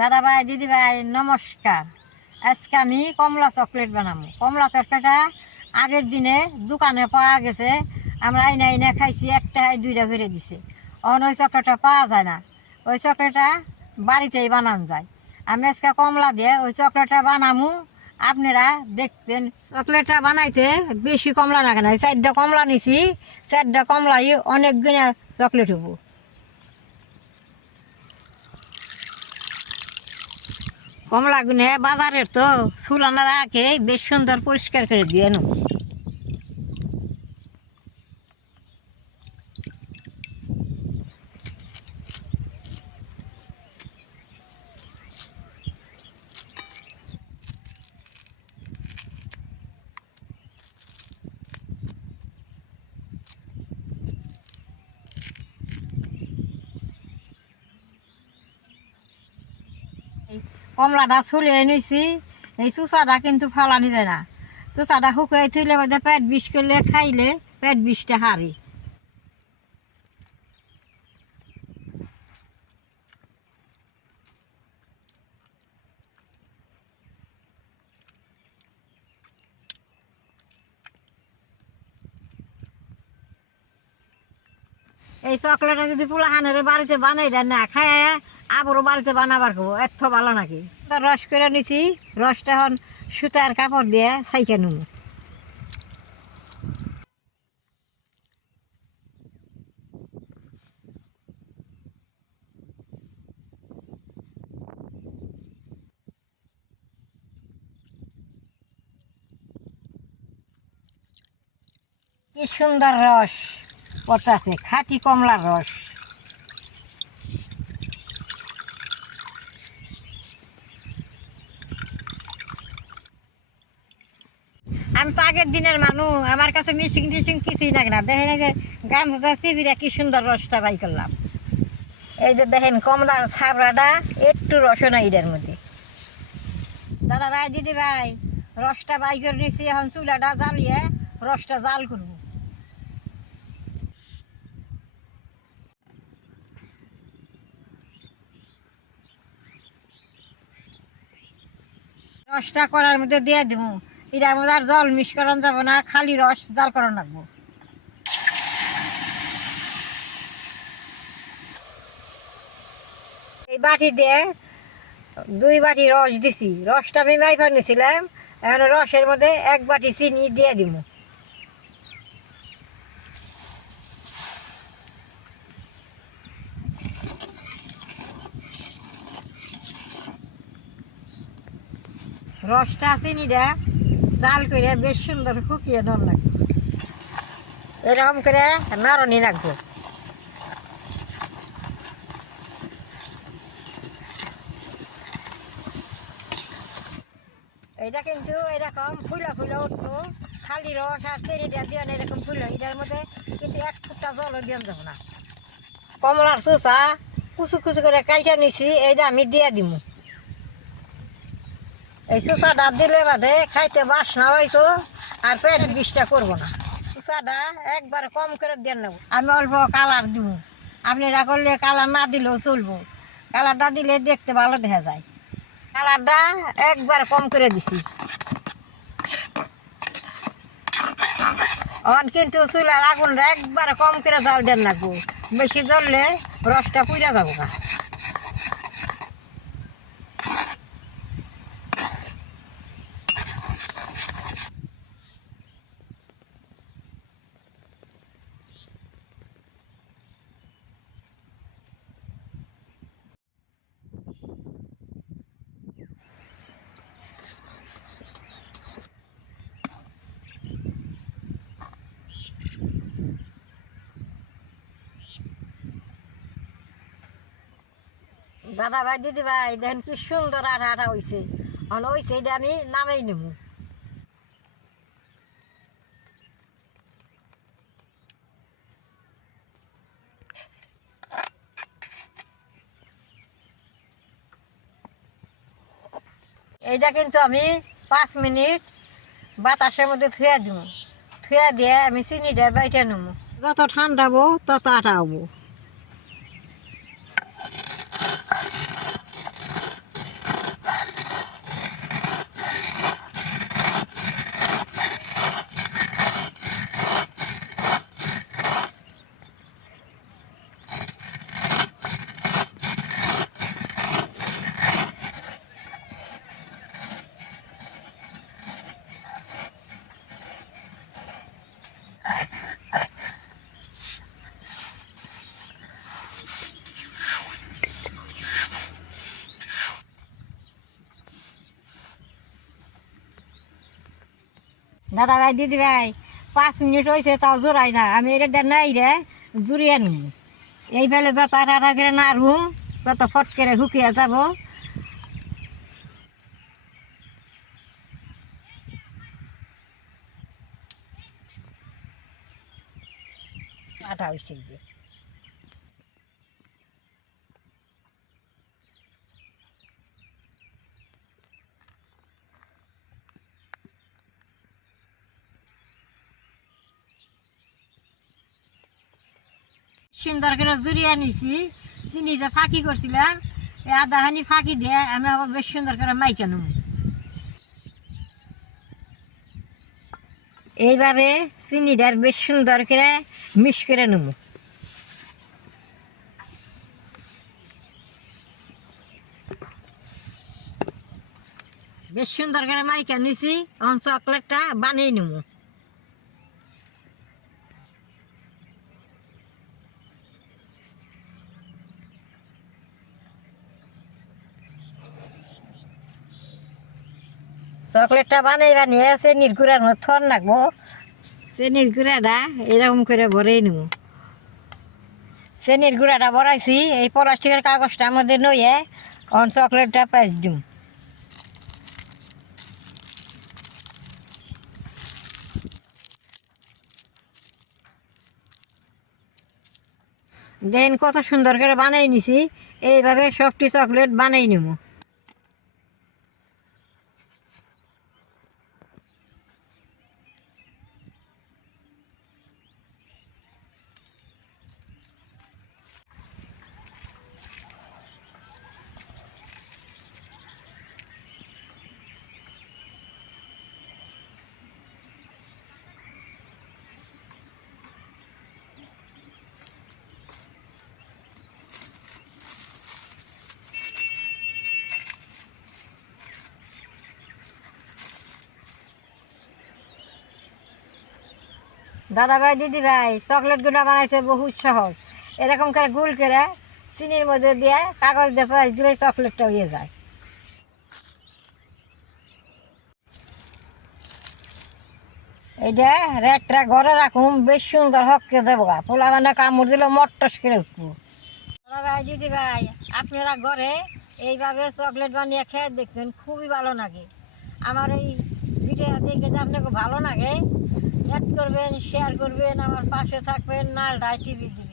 দাদা ভাই দিদি ভাই নমস্কার। আজকে আমি কমলা চকলেট বানাবো। কমলা চকলেটটা আগের দিনে দোকানে পাওয়া গেছে। আমরা আইনা আইনা খাইছি, একটা দুইটা ধরে দিছে। অন ওই চকলেটটা পাওয়া যায় না। ওই চকলেটটা বাড়িতেই বানানো যায়। আমি আজকে কমলা দিয়ে ওই চকলেটটা বানামু। আপনারা দেখবেন, চকলেটটা বানাইতে বেশি কমলা না। চারটা কমলা নিছি, চারটা কমলাই অনেক গুণা চকলেট হব। কমলা গুনে বাজারের তো সুলানা রাখে বেশ সুন্দর পরিষ্কার করে দিয়ে নো কমলাটা ছুলে নিছি এই চুচাটা কিন্তু ফালানি যায় না। চুচাটা শুকাই থইলে বাদে পেট বিষ করলে খাইলে পেট বিষটা হারি এই চকলেটটা যদি পোলাহানের বাড়িতে বানাই দেন না খায় আবারও বাড়িতে বানাবার করব এত ভালো নাকি? তো রস করে নিছি। রসটা এখন সুতার কাপড় দিয়ে সাইকে নুন কি সুন্দর রস পড়তেছে, খাঁটি কমলার রস আমি তো আগের দিনের মানুষ, আমার কাছে মিশিং টিশিং কিছুই লাগে না। দেখেন এই যে গামছা চিবিরা কি সুন্দর রসটা বাই করলাম। এই যে দেখেন কমলার ছাবড়াটা, একটু রস নাই এটার মধ্যে। দাদা ভাই, দিদি ভাই, রসটা বাই করে নিয়েছি এখন চুলাটা জ্বালিয়ে রসটা জাল করব। রসটা করার মধ্যে দিয়ে দিব। এটার মধ্যে আর জল মিশ করান যাব না, খালি রস জাল করান লাগবো। এই বাটি দিয়ে দুই বাটি রস দিছি। রসটা আমি মাইফা নিছিলাম, এখন রসের মধ্যে এক বাটি চিনি দিয়ে দিব। রসটা চিনিটা জাল করে বেশ সুন্দর শুকিয়ে নন লাগবে। এরকম করে নাড়নি রাখব এইটা কিন্তু এরকম ফুলা ফুলা উঠবো। খালি রস আর চিনিটা দিয়ে এরকম ফুলো। এটার মধ্যে কিন্তু এক ফুটা জল দিয়ে যাব না। কমলার চোষা কুচু কুচু করে কাইটা নিছি, এইটা আমি দিয়ে দিব এই চুচাটা দিলে বাদে খাইতে বাসনা হয়তো আর পেট বিষটা করব না। চুচাটা একবার কম করে দিয়ে নেব। আমি অল্প কালার দিব। আপনারা করলে কালার না দিলেও চলবো। কালারটা দিলে দেখতে ভালো দেখা যায়। কালারটা একবার কম করে দিছি। অন কিন্তু চুলার আগুনটা একবার কম করে জাল দেন লাগবো বেশি জ্বললে রসটা পুড়ে যাব গা। দাদা ভাই, দিদি ভাই, দেখেন কি সুন্দর আঠা আঠা হয়েছে অন হয়েছে এটা আমি নামেই নেব। এইটা কিন্তু আমি পাঁচ মিনিট বাতাসের মধ্যে থুয়া দিব। থুয়া দিয়ে আমি চিনিটা বাইটা নেব। যত ঠান্ডা হব, তত আটা হব। দাদা ভাই, দিদি ভাই, পাঁচ মিনিট হয়েছে তাও জোরাই না। আমি এটা নাই রে জুড়িয়ে নি এই বেলে যত আটা না রুম তত ফট করে হুকিয়ে যাব। আটা হয়েছে সুন্দর করে জুড়িয়ে নিছি চিনি যে ফাঁকি করছিলাম এই আদাহানি ফাঁকি দিয়ে আমি আবার বেশ সুন্দর করে মাইকে নেব। এইভাবে চিনিটার বেশ সুন্দর করে মিক্স করে নেব। বেশ সুন্দর করে মাইকে নিছি এখন চকলেটটা বানিয়ে নেব। চকলেটটা বানাই বানিয়ে চেনির গুঁড়ার মধ্যে থর রাখব চেনির গুঁড়াটা এরকম করে ভরেই নেব। চেনির গুঁড়াটা ভরাইছি, এই প্লাস্টিকের কাগজটা আমাদের নইয়ে অন চকলেটটা পাইস দিম। দেন কত সুন্দর করে বানাই নিছি, এইভাবে সবটি চকলেট বানাই নেব। দাদা ভাই, দিদি ভাই চকলেট গুঁড়া বানাইছে বহুত সহজ। এরকম করে গুল করে চিনির মধ্যে দিয়ে কাগজ দিয়ে দিলে চকলেটটা হয়ে যায়। এইটা রেতটা ঘরে রাখুন, বেশ সুন্দর হককে দেবো গা। পোলা মানে কামড় দিলে মট্টস করে উঠবো। দাদা ভাই, দিদি ভাই, আপনারা ঘরে এইভাবে চকলেট বানিয়ে খেয়ে দেখবেন, খুবই ভালো লাগে। আমার এই ভিডিওটা দেখে যদি আপনাকে ভালো লাগে করবেন শেয়ার করবেন আমার পাশে থাকবেন নালটাই টিভি দিবেন